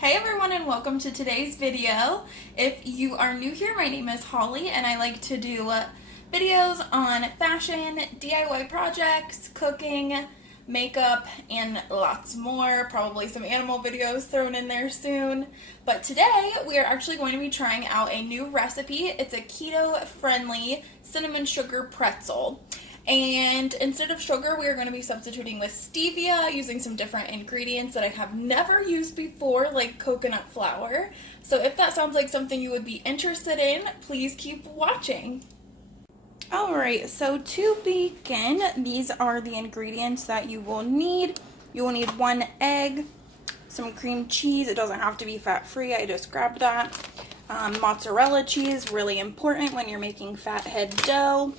Hey everyone, and welcome to today's video. If you are new here, my name is Holly and I like to do videos on fashion, DIY projects, cooking, makeup, and lots more. Probably some animal videos thrown in there soon. But today we are actually going to be trying out a new recipe. It's a keto friendly cinnamon sugar pretzel. And instead of sugar, we are going to be substituting with stevia, using some different ingredients that I have never used before, like coconut flour. So if that sounds like something you would be interested in, please keep watching. Alright, so to begin, these are the ingredients that you will need. You will need 1 egg, some cream cheese. It doesn't have to be fat-free, I just grabbed that. Mozzarella cheese, really important when you're making fathead dough.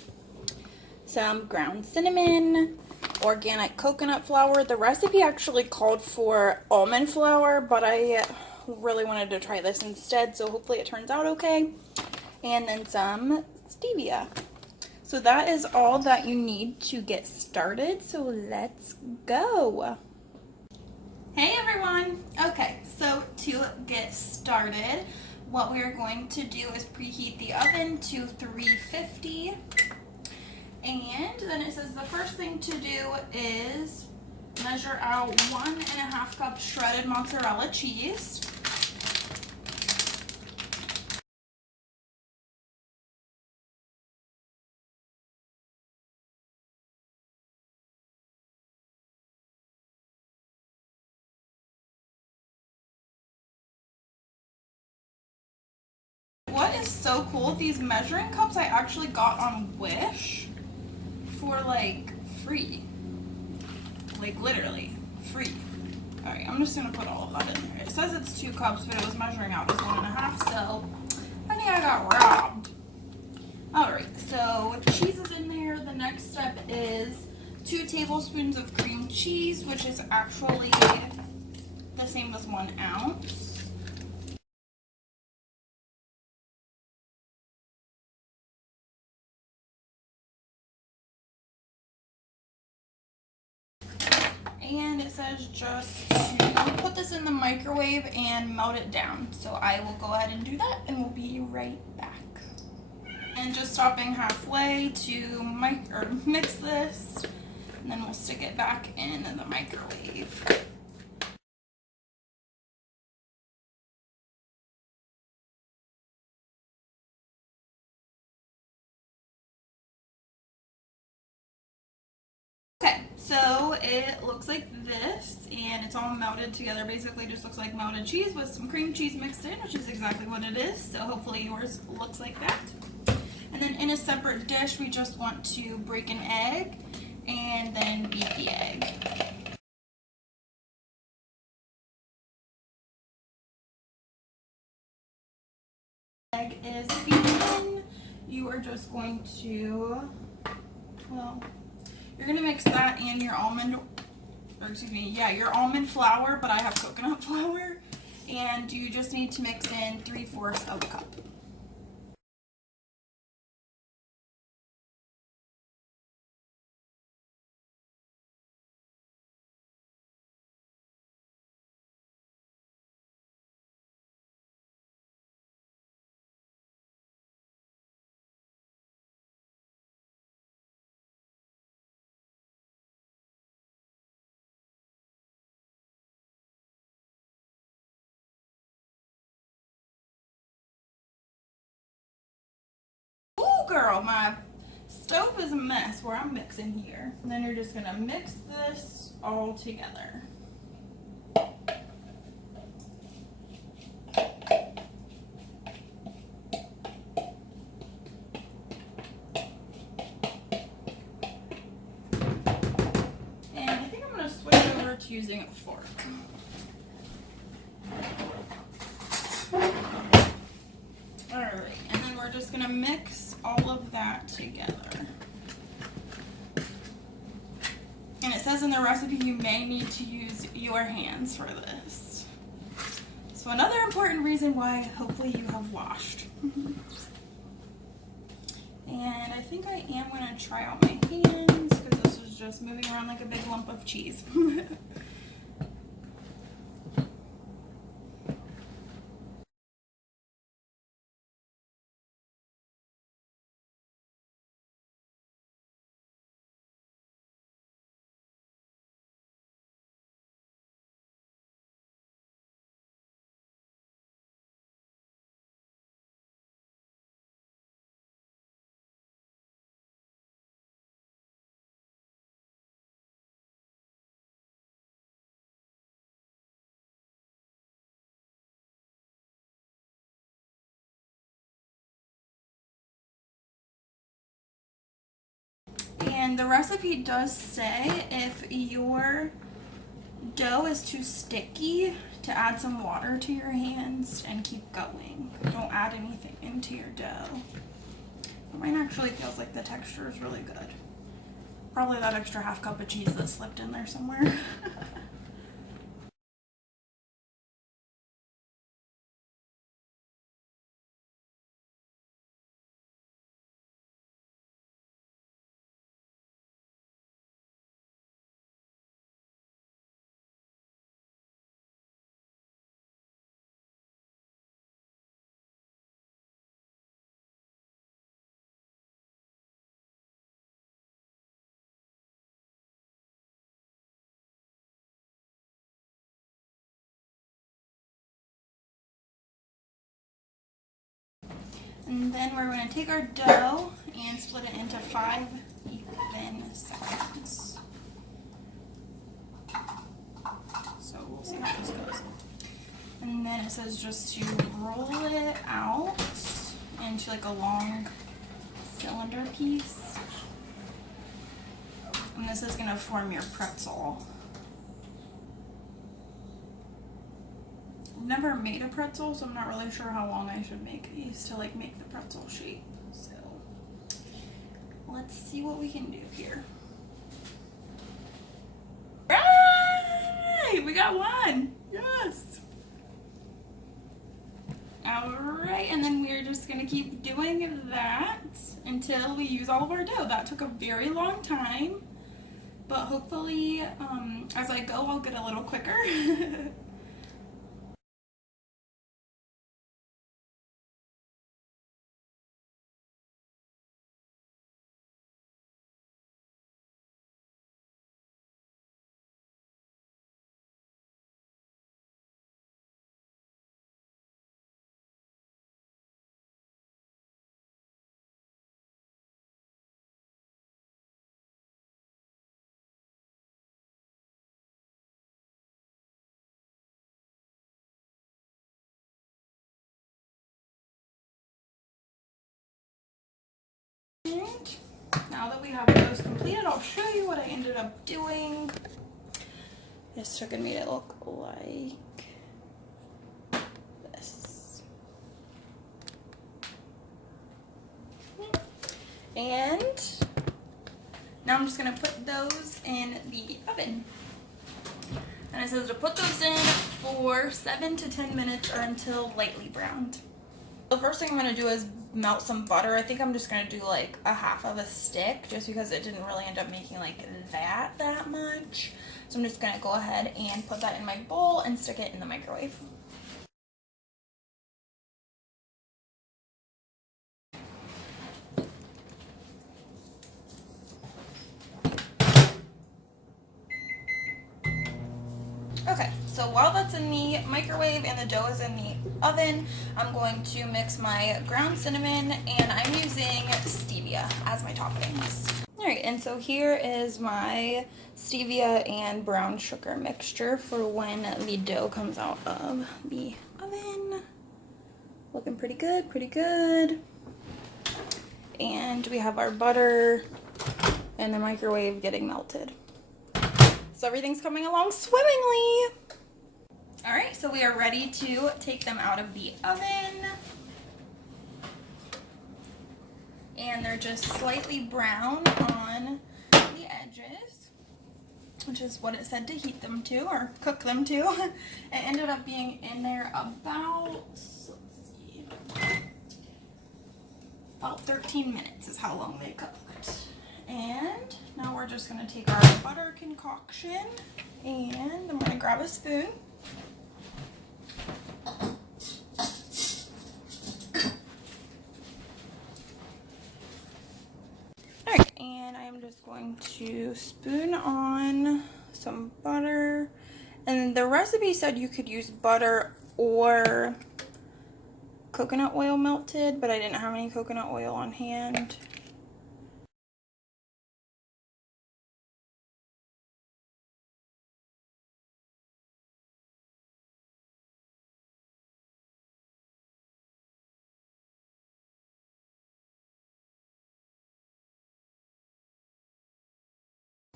Some ground cinnamon, organic coconut flour. The recipe actually called for almond flour, but I really wanted to try this instead, so hopefully it turns out okay. And then some stevia. So that is all that you need to get started, so let's go. Hey everyone! Okay, so to get started, what we are going to do is preheat the oven to 350. And then it says the first thing to do is measure out 1.5 cups shredded mozzarella cheese. What is so cool, these measuring cups I actually got on Wish for like free, like literally free. All right, I'm just gonna put all of that in there. It says it's 2 cups, but it was measuring out as 1.5, so I think I got robbed. All right, so with cheese is in there, the next step is 2 tablespoons of cream cheese, which is actually the same as 1 ounce. And it says just to put this in the microwave and melt it down. So I will go ahead and do that and we'll be right back. And just stopping halfway to mix this, and then we'll stick it back in the microwave. Okay, so it looks like this, and it's all melted together. Basically just looks like melted cheese with some cream cheese mixed in, which is exactly what it is. So hopefully yours looks like that. And then in a separate dish, we just want to break an egg and then beat the egg. Egg is beaten. You are just going to, you're going to mix that in your your almond flour, but I have coconut flour, and you just need to mix in 3/4 of a cup. Ooh, girl, my stove is a mess where I'm mixing here. And then you're just gonna mix this all together. And I think I'm gonna switch over to using a fork. Alright, and then we're just gonna mix all of that together. And it says in the recipe you may need to use your hands for this. So another important reason why hopefully you have washed. And I think I am gonna try out my hands because this is just moving around like a big lump of cheese. And the recipe does say if your dough is too sticky, to add some water to your hands and keep going. Don't add anything into your dough. Mine actually feels like the texture is really good. Probably that extra half cup of cheese that slipped in there somewhere. And then we're going to take our dough and split it into 5 even sections. So we'll see how this goes. And then it says just to roll it out into like a long cylinder piece. And this is going to form your pretzel. I've never made a pretzel, so I'm not really sure how long I should make these to like make the pretzel shape. So let's see what we can do here. Right, we got one. Yes. All right, and then we're just gonna keep doing that until we use all of our dough. That took a very long time, but hopefully as I go, I'll get a little quicker. Now that we have those completed, I'll show you what I ended up doing. This took and made it look like this. And now I'm just gonna put those in the oven. And it says to put those in for 7 to 10 minutes or until lightly browned. The first thing I'm gonna do is melt some butter. I think I'm just gonna do like a half of a stick just because it didn't really end up making like that much. So I'm just gonna go ahead and put that in my bowl and stick it in the microwave. Okay, so while that's in the microwave and the dough is in the oven, I'm going to mix my ground cinnamon, and I'm using stevia as my toppings. Alright, and so here is my stevia and brown sugar mixture for when the dough comes out of the oven. Looking pretty good, pretty good. And we have our butter in the microwave getting melted. So everything's coming along swimmingly. All right, so we are ready to take them out of the oven. And they're just slightly brown on the edges, which is what it said to heat them to or cook them to. It ended up being in there about, let's see, about 13 minutes is how long they cooked. And now we're just gonna take our butter concoction and I'm gonna grab a spoon. Alright, and I am just going to spoon on some butter. And the recipe said you could use butter or coconut oil melted, but I didn't have any coconut oil on hand.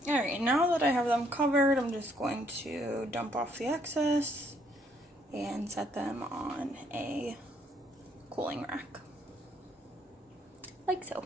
Alright, now that I have them covered, I'm just going to dump off the excess and set them on a cooling rack. Like so.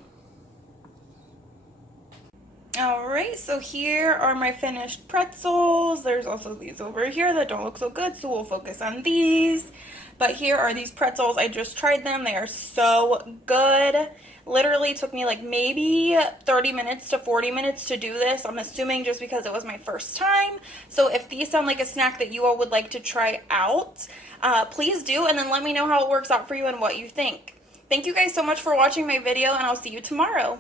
Alright, so here are my finished pretzels. There's also these over here that don't look so good, so we'll focus on these. But here are these pretzels. I just tried them. They are so good. Literally took me like maybe 30 minutes to 40 minutes to do this. I'm assuming just because it was my first time. So if these sound like a snack that you all would like to try out, please do, and then let me know how it works out for you and what you think. Thank you guys so much for watching my video, and I'll see you tomorrow.